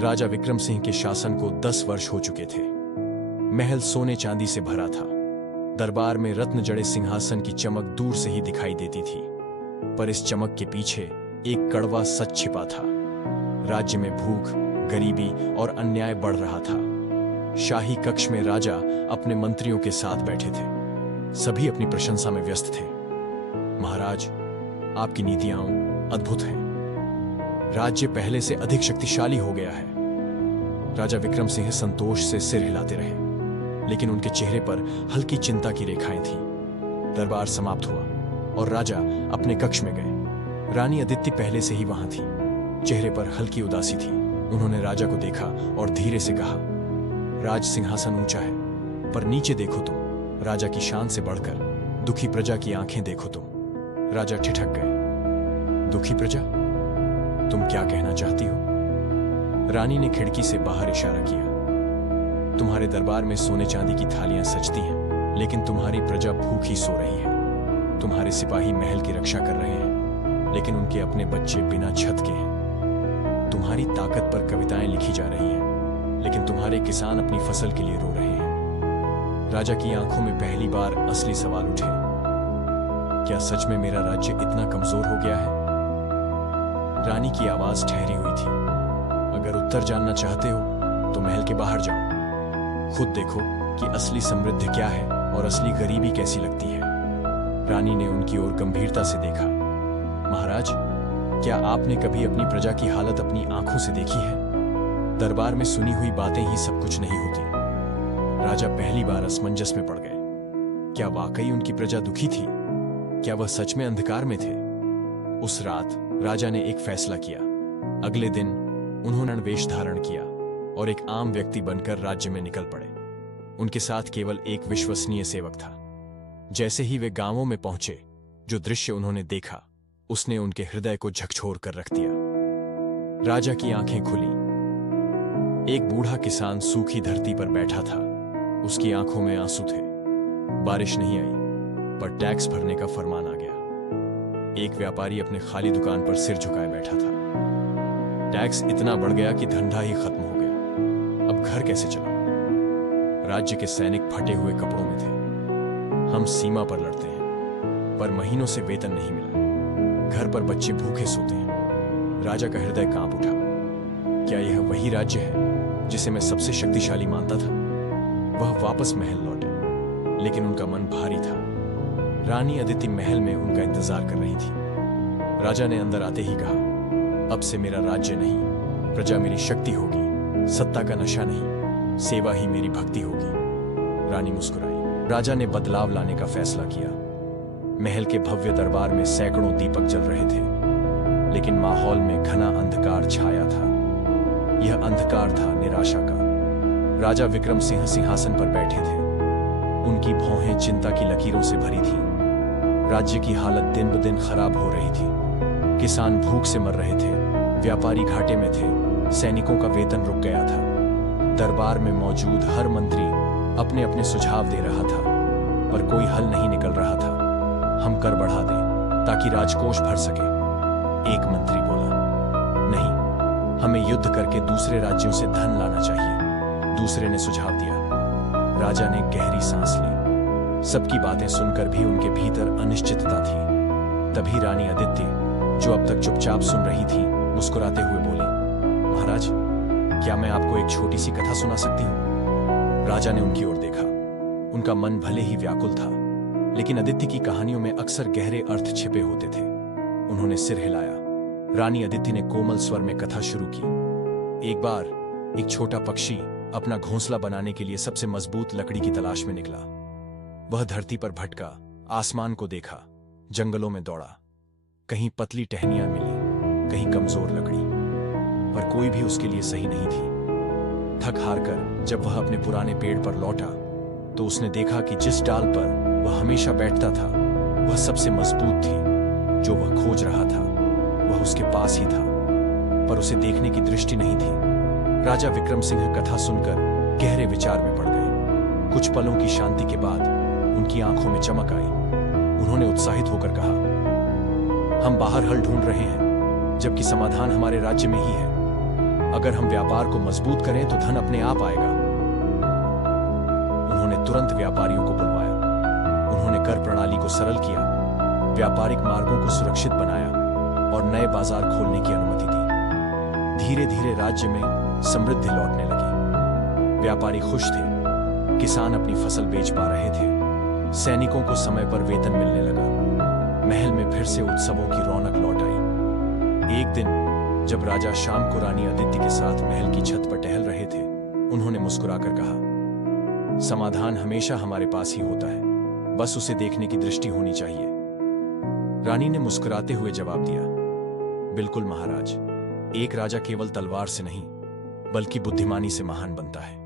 राजा विक्रम सिंह के शासन को 10 वर्ष हो चुके थे। महल सोने चांदी से भरा था। दरबार में रत्न जड़े सिंहासन की चमक दूर से ही दिखाई देती थी, पर इस चमक के पीछे एक कड़वा सच छिपा था। राज्य में भूख, गरीबी और अन्याय बढ़ रहा था। शाही कक्ष में राजा अपने मंत्रियों के साथ बैठे थे। सभी अपनी प्रशंसा में व्यस्त थे। महाराज, आपकी नीतियां अद्भुत हैं। राज्य पहले से अधिक शक्तिशाली हो गया है। राजा विक्रम सिंह संतोष से सिर हिलाते रहे, लेकिन उनके चेहरे पर हल्की चिंता की रेखाएं थीं। दरबार समाप्त हुआ और राजा अपने कक्ष में गए। रानी अदिति पहले से ही वहां थी। चेहरे पर हल्की उदासी थी। उन्होंने राजा को देखा और धीरे से कहा, राज सिंहासन ऊंचा है, पर नीचे देखो तुम। राजा की शान से बढ़कर दुखी प्रजा की आंखें देखो तुम। राजा ठिठक गए। दुखी प्रजा? तुम क्या कहना चाहती हो? रानी ने खिड़की से बाहर इशारा किया। तुम्हारे दरबार में सोने चांदी की थालियां सजती हैं, लेकिन तुम्हारी प्रजा भूखी सो रही है। तुम्हारे सिपाही महल की रक्षा कर रहे हैं, लेकिन उनके अपने बच्चे बिना छत के हैं। तुम्हारी ताकत पर कविताएं लिखी जा रही हैं, लेकिन तुम्हारे किसान अपनी फसल के लिए रो रहे हैं। राजा की आंखों में पहली बार असली सवाल उठे। क्या सच में मेरा राज्य इतना कमजोर हो गया है? रानी की आवाज ठहरी हुई थी। अगर उत्तर जानना चाहते हो तो महल के बाहर जाओ। खुद देखो कि असली समृद्धि क्या है और असली गरीबी कैसी लगती है। रानी ने उनकी ओर गंभीरता से देखा। महाराज, क्या आपने कभी अपनी प्रजा की हालत अपनी आंखों से देखी है? दरबार में सुनी हुई बातें ही सब कुछ नहीं होती। राजा पहली बार असमंजस में पड़ गए। क्या वाकई उनकी प्रजा दुखी थी? क्या वह सच में अंधकार में थे? उस रात राजा ने एक फैसला किया। अगले दिन उन्होंने वेश धारण किया और एक आम व्यक्ति बनकर राज्य में निकल पड़े। उनके साथ केवल एक विश्वसनीय सेवक था। जैसे ही वे गांवों में पहुंचे, जो दृश्य उन्होंने देखा उसने उनके हृदय को झकझोर कर रख दिया। राजा की आंखें खुली। एक बूढ़ा किसान सूखी धरती पर बैठा था। उसकी आंखों में आंसू थे। बारिश नहीं आई, पर टैक्स भरने का फरमान आ गया। एक व्यापारी अपने खाली दुकान पर सिर झुकाए बैठा था। टैक्स इतना बढ़ गया कि धंधा ही खत्म हो गया। अब घर कैसे चला? राज्य के सैनिक फटे हुए कपड़ों में थे। हम सीमा पर लड़ते हैं, पर महीनों से वेतन नहीं मिला। घर पर बच्चे भूखे सोते हैं। राजा का हृदय कांप उठा। क्या यह वही राज्य है जिसे मैं सबसे शक्तिशाली मानता था? वह वापस महल लौटे, लेकिन उनका मन भारी था। रानी अदिति महल में उनका इंतजार कर रही थी। राजा ने अंदर आते ही कहा, अब से मेरा राज्य नहीं, प्रजा मेरी शक्ति होगी। सत्ता का नशा नहीं, सेवा ही मेरी भक्ति होगी। रानी मुस्कुराई। राजा ने बदलाव लाने का फैसला किया। महल के भव्य दरबार में सैकड़ों दीपक जल रहे थे, लेकिन माहौल में घना अंधकार छाया था। यह अंधकार था निराशा का। राजा विक्रम सिंह सिंहासन पर बैठे थे। उनकी भौहें चिंता की लकीरों से भरी थीं। राज्य की हालत दिन ब दिन खराब हो रही थी। किसान भूख से मर रहे थे। व्यापारी घाटे में थे। सैनिकों का वेतन रुक गया था। दरबार में मौजूद हर मंत्री अपने अपने सुझाव दे रहा था, पर कोई हल नहीं निकल रहा था। हम कर बढ़ा दें ताकि राजकोष भर सके, एक मंत्री बोला। नहीं, हमें युद्ध करके दूसरे राज्यों से धन लाना चाहिए, दूसरे ने सुझाव दिया। राजा ने गहरी सांस ली। सबकी बातें सुनकर भी उनके भीतर अनिश्चितता थी। तभी रानी अदिति, जो अब तक चुपचाप सुन रही थी, मुस्कुराते हुए बोली, महाराज, क्या मैं आपको एक छोटी सी कथा सुना सकती हूँ? राजा ने उनकी ओर देखा। उनका मन भले ही व्याकुल था, लेकिन अदिति की कहानियों में अक्सर गहरे अर्थ छिपे होते थे। उन्होंने सिर हिलाया। रानी अदिति ने कोमल स्वर में कथा शुरू की। एक बार एक छोटा पक्षी अपना घोंसला बनाने के लिए सबसे मजबूत लकड़ी की तलाश में निकला। वह धरती पर भटका, आसमान को देखा, जंगलों में दौड़ा। कहीं पतली टहनियां मिली, कहीं कमजोर लकड़ी, पर कोई भी उसके लिए सही नहीं थी। थक हार कर जब वह अपने पुराने पेड़ पर लौटा, तो उसने देखा कि जिस डाल पर वह हमेशा बैठता था, वह सबसे मजबूत थी। जो वह खोज रहा था वह उसके पास ही था, पर उसे देखने की दृष्टि नहीं थी। राजा विक्रम सिंह कथा सुनकर गहरे विचार में पड़ गए। कुछ पलों की शांति के बाद उनकी आंखों में चमक आई। उन्होंने उत्साहित होकर कहा, हम बाहर हल ढूंढ रहे हैं, जबकि समाधान हमारे राज्य में ही है। अगर हम व्यापार को मजबूत करें तो धन अपने आप आएगा। उन्होंने तुरंत व्यापारियों को बुलवाया। उन्होंने कर प्रणाली को सरल किया, व्यापारिक मार्गों को सुरक्षित बनाया और नए बाजार खोलने की अनुमति दी। धीरे धीरे राज्य में समृद्धि लौटने लगी। व्यापारी खुश थे, किसान अपनी फसल बेच पा रहे थे, सैनिकों को समय पर वेतन मिलने लगा। महल में फिर से उत्सवों की रौनक लौट आई। एक दिन जब राजा शाम को रानी अदिति के साथ महल की छत पर टहल रहे थे, उन्होंने मुस्कुराकर कहा, समाधान हमेशा हमारे पास ही होता है, बस उसे देखने की दृष्टि होनी चाहिए। रानी ने मुस्कुराते हुए जवाब दिया, बिल्कुल महाराज, एक राजा केवल तलवार से नहीं बल्कि बुद्धिमानी से महान बनता है।